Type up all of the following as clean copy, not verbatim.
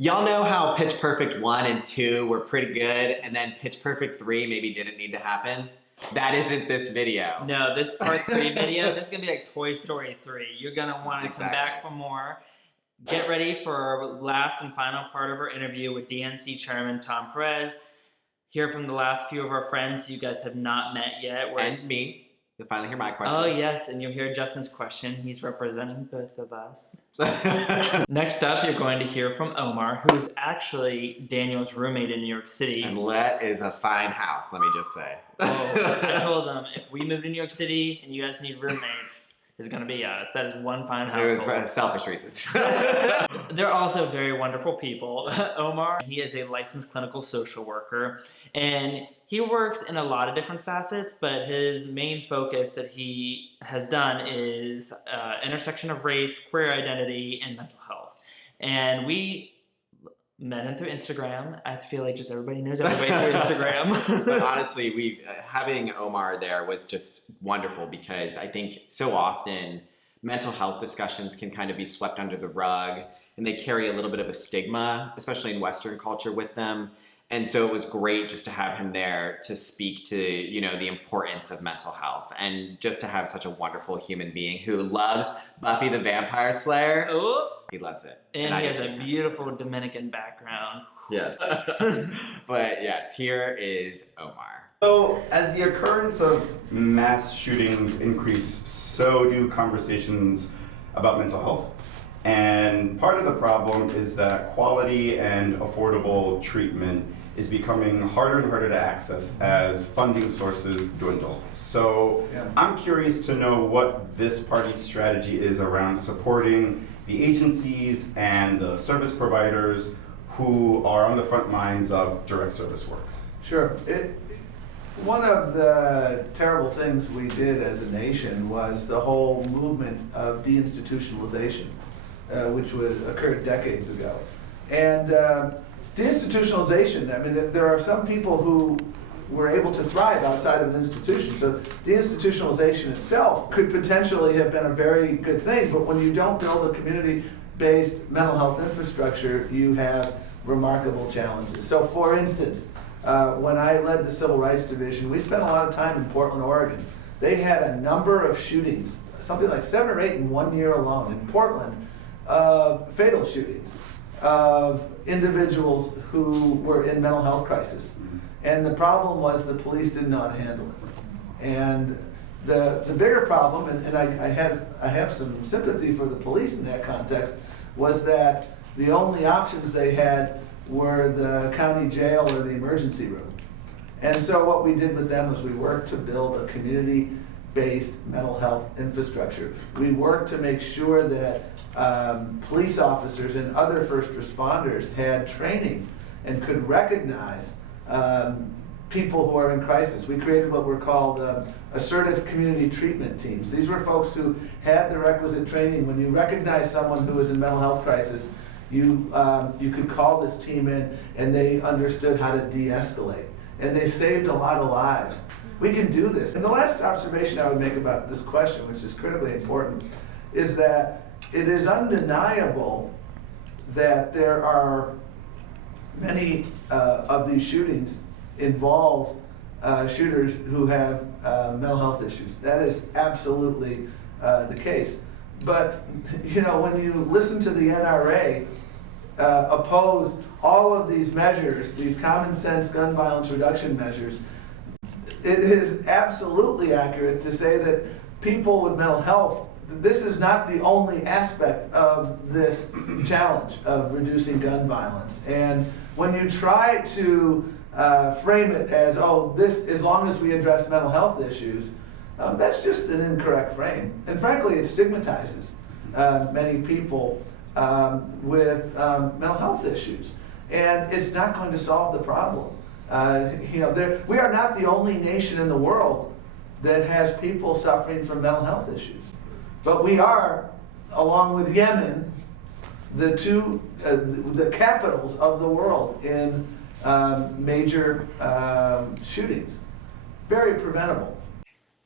Y'all know how Pitch Perfect 1 and 2 were pretty good, and then Pitch Perfect 3 maybe didn't need to happen? That isn't this video. No, this part 3 video, this is going to be like Toy Story 3. You're going to want to come back for more. Get ready for our last and final part of our interview with DNC Chairman Tom Perez. Hear from the last few of our friends you guys have not met yet. And me. You'll finally hear my question. Oh, yes, and you'll hear Justin's question. He's representing both of us. Next up, you're going to hear from Omar, who is actually Daniel's roommate in New York City. And that is a fine house, let me just say. Oh, I told them, if we move to New York City and you guys need roommates, it's going to be us. That is one fine household. It was for selfish reasons. They're also very wonderful people. Omar, he is a licensed clinical social worker, and he works in a lot of different facets, but his main focus that he has done is intersection of race, queer identity, and mental health. And we met him through Instagram. I feel like just everybody knows everybody through Instagram. But honestly, having Omar there was just wonderful, because I think so often mental health discussions can kind of be swept under the rug, and they carry a little bit of a stigma, especially in Western culture, with them. And so it was great just to have him there to speak to, you know, the importance of mental health, and just to have such a wonderful human being who loves Buffy the Vampire Slayer. Ooh. He loves it. And he has a beautiful Dominican background. Yes. But yes, here is Omar. So as the occurrence of mass shootings increase, so do conversations about mental health. And part of the problem is that quality and affordable treatment is becoming harder and harder to access as funding sources dwindle. So I'm curious to know what this party's strategy is around supporting the agencies and the service providers who are on the front lines of direct service work. Sure. One of the terrible things we did as a nation was the whole movement of deinstitutionalization, which occurred decades ago. And deinstitutionalization, I mean, there are some people who were able to thrive outside of an institution. So deinstitutionalization itself could potentially have been a very good thing, but when you don't build a community-based mental health infrastructure, you have remarkable challenges. So for instance, when I led the Civil Rights Division, we spent a lot of time in Portland, Oregon. They had a number of shootings, something like 7 or 8 in 1 year alone in Portland, fatal shootings of individuals who were in mental health crisis. And the problem was the police didn't know how to handle it. And the bigger problem, and I have some sympathy for the police in that context, was that the only options they had were the county jail or the emergency room. And so what we did with them was we worked to build a community-based mental health infrastructure. We worked to make sure that police officers and other first responders had training and could recognize people who are in crisis. We created what were called assertive community treatment teams. These were folks who had the requisite training. When you recognize someone who is in mental health crisis, you could call this team in, and they understood how to de-escalate. And they saved a lot of lives. We can do this. And the last observation I would make about this question, which is critically important, is that it is undeniable that there are many of these shootings involve shooters who have mental health issues. That is absolutely the case. But you know, when you listen to the NRA oppose all of these measures, these common sense gun violence reduction measures, it is absolutely accurate to say that people with mental health, this is not the only aspect of this challenge of reducing gun violence. And when you try to frame it as, oh, this, as long as we address mental health issues, that's just an incorrect frame. And frankly, it stigmatizes many people with mental health issues. And it's not going to solve the problem. You know, we are not the only nation in the world that has people suffering from mental health issues. But we are, along with Yemen, the capitals of the world in major shootings. Very preventable.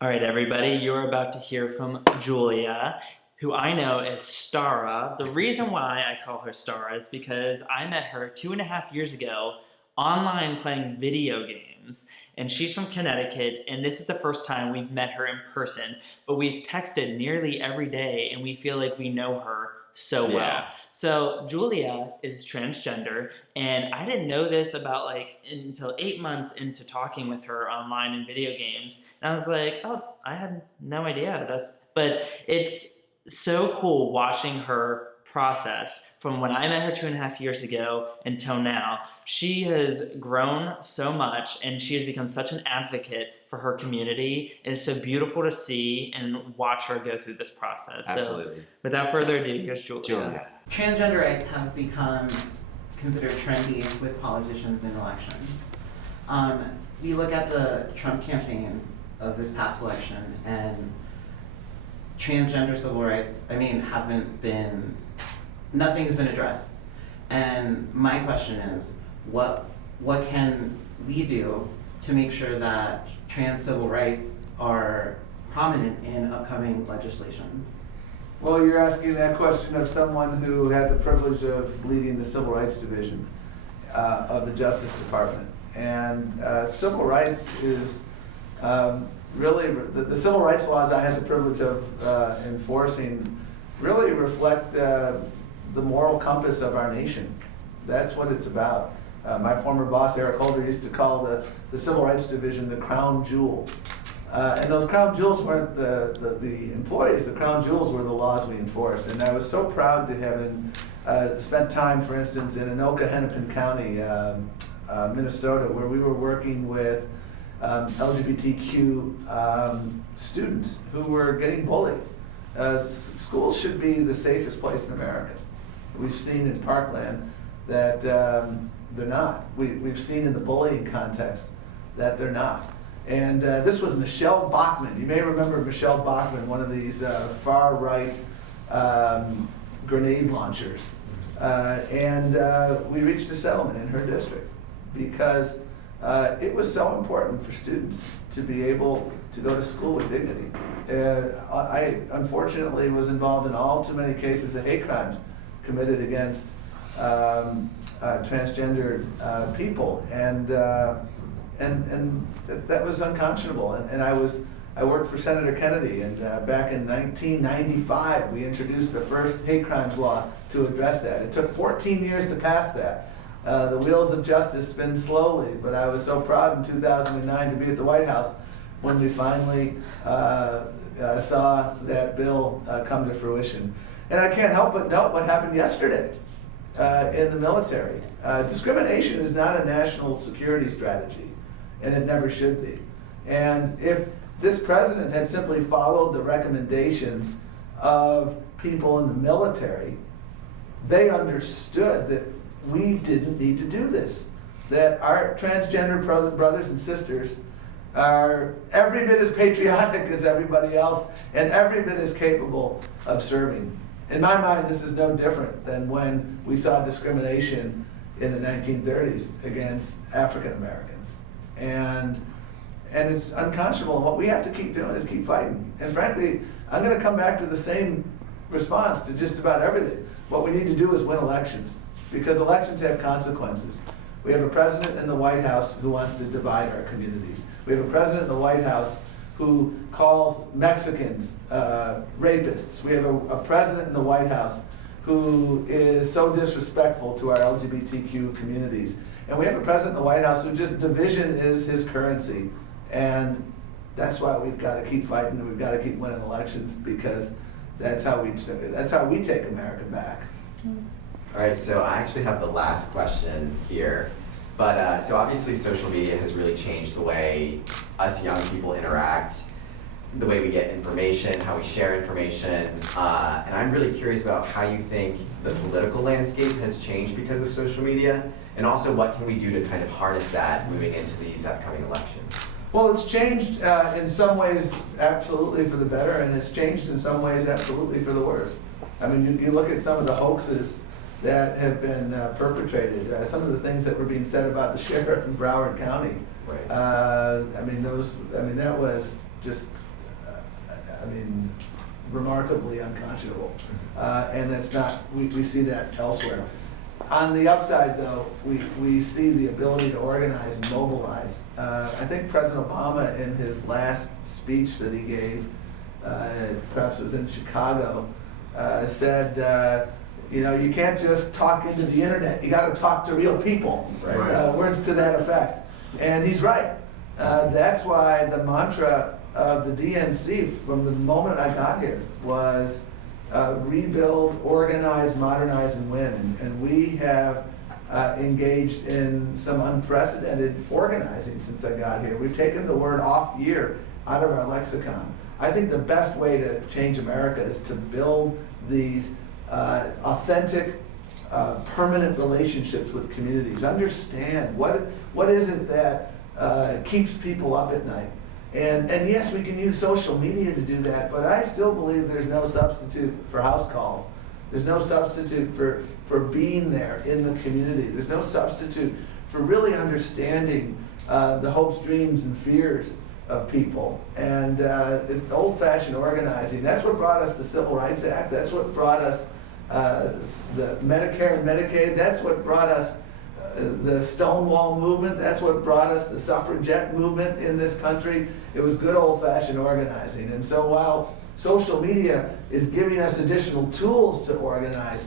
All right, everybody, you're about to hear from Julia, who I know as Stara. The reason why I call her Stara is because I met her 2.5 years ago online playing video games. And she's from Connecticut, and this is the first time we've met her in person, but we've texted nearly every day, and we feel like we know her so well. Yeah. So Julia is transgender, and I didn't know this about until 8 months into talking with her online in video games. And I was like, oh, I had no idea. But it's so cool watching her process from when I met her 2.5 years ago until now. She has grown so much, and she has become such an advocate for her community. And it's so beautiful to see and watch her go through this process. Absolutely. So, without further ado, here's Julia. Julia. Transgender rights have become considered trendy with politicians in elections. We look at the Trump campaign of this past election, and transgender civil rights, nothing has been addressed. And my question is, what can we do to make sure that trans civil rights are prominent in upcoming legislations? Well, you're asking that question of someone who had the privilege of leading the Civil Rights Division of the Justice Department. And civil rights is really, the civil rights laws I had the privilege of enforcing really reflect the moral compass of our nation. That's what it's about. My former boss, Eric Holder, used to call the Civil Rights Division the crown jewel. And those crown jewels weren't the employees, the crown jewels were the laws we enforced. And I was so proud to have spent time, for instance, in Anoka, Hennepin County, Minnesota, where we were working with LGBTQ students who were getting bullied. Schools should be the safest place in America. We've seen in Parkland that they're not. We've seen in the bullying context that they're not. And this was Michelle Bachmann. You may remember Michelle Bachmann, one of these far-right grenade launchers. And we reached a settlement in her district because it was so important for students to be able to go to school with dignity. I unfortunately was involved in all too many cases of hate crimes committed against transgender people, and that was unconscionable. And I worked for Senator Kennedy, and back in 1995 we introduced the first hate crimes law to address that. It took 14 years to pass that. The wheels of justice spin slowly, but I was so proud in 2009 to be at the White House when we finally saw that bill come to fruition. And I can't help but note what happened yesterday in the military. Discrimination is not a national security strategy, and it never should be. And if this president had simply followed the recommendations of people in the military, they understood that we didn't need to do this, that our transgender brothers and sisters are every bit as patriotic as everybody else and every bit as capable of serving. In my mind, this is no different than when we saw discrimination in the 1930s against African Americans. And it's unconscionable. And what we have to keep doing is keep fighting. And frankly, I'm going to come back to the same response to just about everything. What we need to do is win elections, because elections have consequences. We have a president in the White House who wants to divide our communities. We have a president in the White House who calls Mexicans rapists. We have a president in the White House who is so disrespectful to our LGBTQ communities. And we have a president in the White House who just, division is his currency. And that's why we've got to keep fighting, and we've got to keep winning elections, because that's how we take America back. All right, so I actually have the last question here. But so obviously social media has really changed the way us young people interact, the way we get information, how we share information. And I'm really curious about how you think the political landscape has changed because of social media, and also what can we do to kind of harness that moving into these upcoming elections? Well, it's changed in some ways absolutely for the better, and it's changed in some ways absolutely for the worse. I mean, you look at some of the hoaxes that have been perpetrated, some of the things that were being said about the sheriff in Broward County. Right. That was just, remarkably unconscionable. And that's not, we see that elsewhere. On the upside, though, we see the ability to organize and mobilize. I think President Obama, in his last speech that he gave, perhaps it was in Chicago, said, you can't just talk into the internet. You got to talk to real people. Right. Words to that effect. And he's right. That's why the mantra of the DNC from the moment I got here was rebuild, organize, modernize, and win. And we have engaged in some unprecedented organizing since I got here. We've taken the word off year out of our lexicon. I think the best way to change America is to build these authentic, permanent relationships with communities. Understand what is it that keeps people up at night. And yes, we can use social media to do that, but I still believe there's no substitute for house calls. There's no substitute for being there in the community. There's no substitute for really understanding the hopes, dreams, and fears of people. And it's old-fashioned organizing. That's what brought us the Civil Rights Act. That's what brought us the Medicare and Medicaid. That's what brought us the Stonewall movement. That's what brought us the suffragette movement in this country. It was good old-fashioned organizing. And so while social media is giving us additional tools to organize,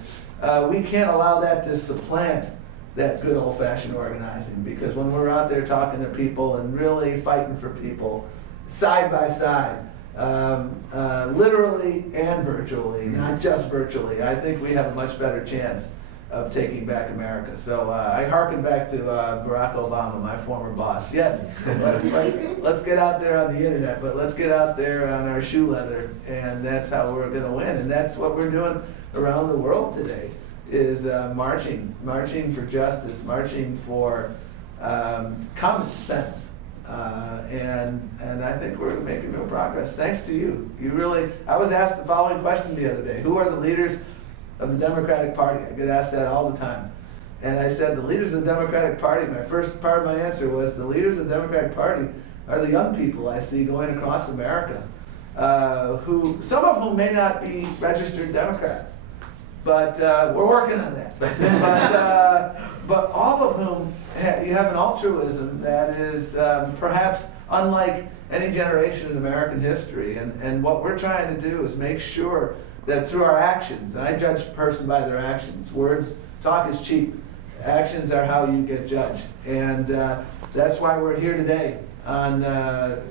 we can't allow that to supplant that good old-fashioned organizing, because when we're out there talking to people and really fighting for people side by side, literally and virtually, not just virtually, I think we have a much better chance of taking back America. So I hearken back to Barack Obama, my former boss. Yes, let's get out there on the internet, but let's get out there on our shoe leather, and that's how we're going to win. And that's what we're doing around the world today, is marching for justice, marching for common sense. And I think we're making real progress. Thanks to you. I was asked the following question the other day: who are the leaders of the Democratic Party? I get asked that all the time. And I said, the leaders of the Democratic Party, my first part of my answer was, the leaders of the Democratic Party are the young people I see going across America, who, some of whom may not be registered Democrats, but we're working on that. But all of whom, you have an altruism that is perhaps unlike any generation in American history. And what we're trying to do is make sure that through our actions, and I judge a person by their actions. Talk is cheap. Actions are how you get judged. And that's why we're here today on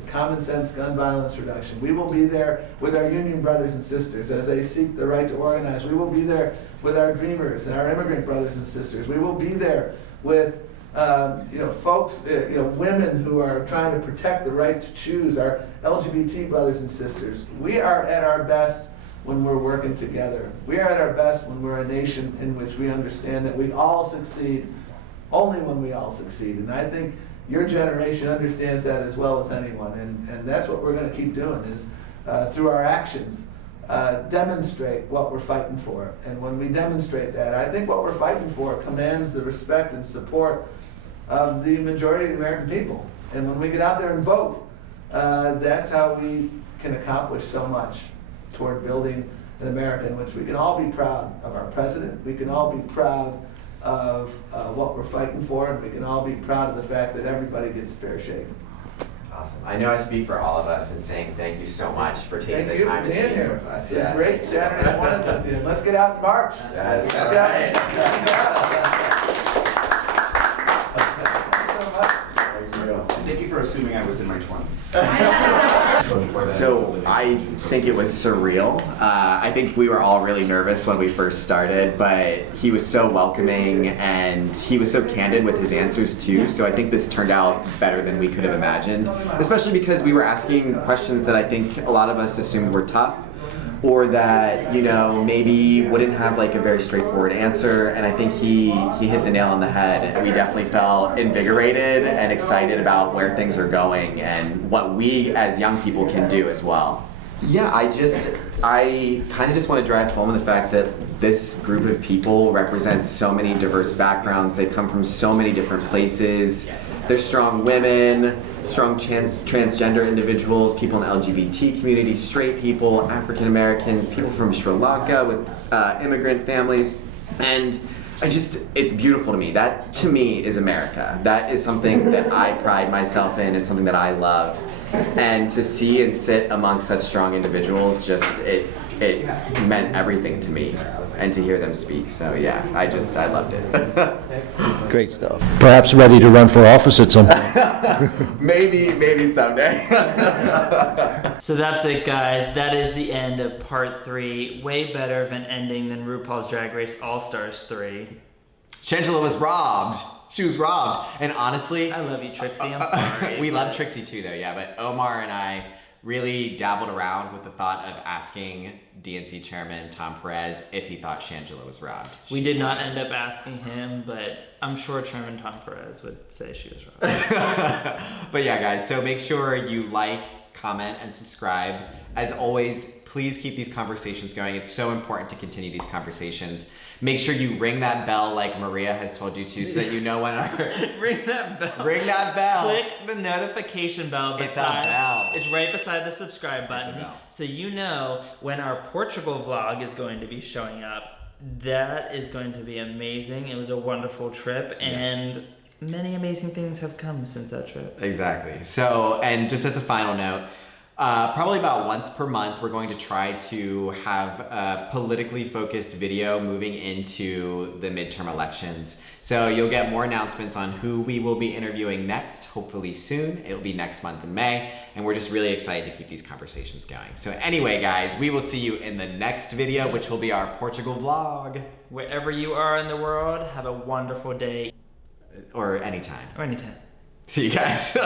common sense gun violence reduction. We will be there with our union brothers and sisters as they seek the right to organize. We will be there with our dreamers and our immigrant brothers and sisters. We will be there with folks, women who are trying to protect the right to choose, our LGBT brothers and sisters. We are at our best when we're working together. We are at our best when we're a nation in which we understand that we all succeed only when we all succeed. And I think your generation understands that as well as anyone. And that's what we're going to keep doing, is through our actions, demonstrate what we're fighting for. And when we demonstrate that, I think what we're fighting for commands the respect and support of the majority of the American people. And when we get out there and vote, that's how we can accomplish so much toward building an America in which we can all be proud of our president, we can all be proud of what we're fighting for, and we can all be proud of the fact that everybody gets a fair shake. Awesome. I know I speak for all of us in saying thank you so much for taking Thank the you time for to being speak here. with us. It's a great Saturday morning with you. Let's get out and march. Yes, Let's get out. Thank you for assuming I was in my 20s. So I think it was surreal. I think we were all really nervous when we first started, but he was so welcoming and he was so candid with his answers too. So I think this turned out better than we could have imagined, especially because we were asking questions that I think a lot of us assumed were tough, or that, maybe wouldn't have like a very straightforward answer. And I think he hit the nail on the head. We definitely felt invigorated and excited about where things are going and what we as young people can do as well. Yeah, I kind of just want to drive home the fact that this group of people represents so many diverse backgrounds. They come from so many different places. There's strong women, strong transgender individuals, people in the LGBT community, straight people, African Americans, people from Sri Lanka with immigrant families. And it's beautiful to me. That, to me, is America. That is something that I pride myself in and something that I love. And to see and sit amongst such strong individuals, it meant everything to me. And to hear them speak. So yeah, I loved it. Great stuff. Perhaps ready to run for office at some point. Maybe someday. So that's it, guys. That is the end of part 3. Way better of an ending than RuPaul's Drag Race All-Stars 3. Shangela was robbed. She was robbed. And honestly, I love you, Trixie. I'm sorry. we love Trixie too, though. Yeah, but Omar and I really dabbled around with the thought of asking DNC Chairman Tom Perez if he thought Shangela was robbed. We did not end up asking him, but I'm sure Chairman Tom Perez would say she was robbed. But yeah, guys, so make sure you like, comment, and subscribe. As always, please keep these conversations going. It's so important to continue these conversations. Make sure you ring that bell like Maria has told you to so that you know when our... Ring that bell. Ring that bell. Click the notification bell. It's a bell. It's right beside the subscribe button. It's a bell. So you know when our Portugal vlog is going to be showing up. That is going to be amazing. It was a wonderful trip, and many amazing things have come since that trip. Exactly. So, and just as a final note, probably about once per month, we're going to try to have a politically focused video moving into the midterm elections. So you'll get more announcements on who we will be interviewing next, hopefully soon. It'll be next month in May, and we're just really excited to keep these conversations going. So anyway, guys, we will see you in the next video, which will be our Portugal vlog. Wherever you are in the world, have a wonderful day. Or anytime. Or anytime. See you guys.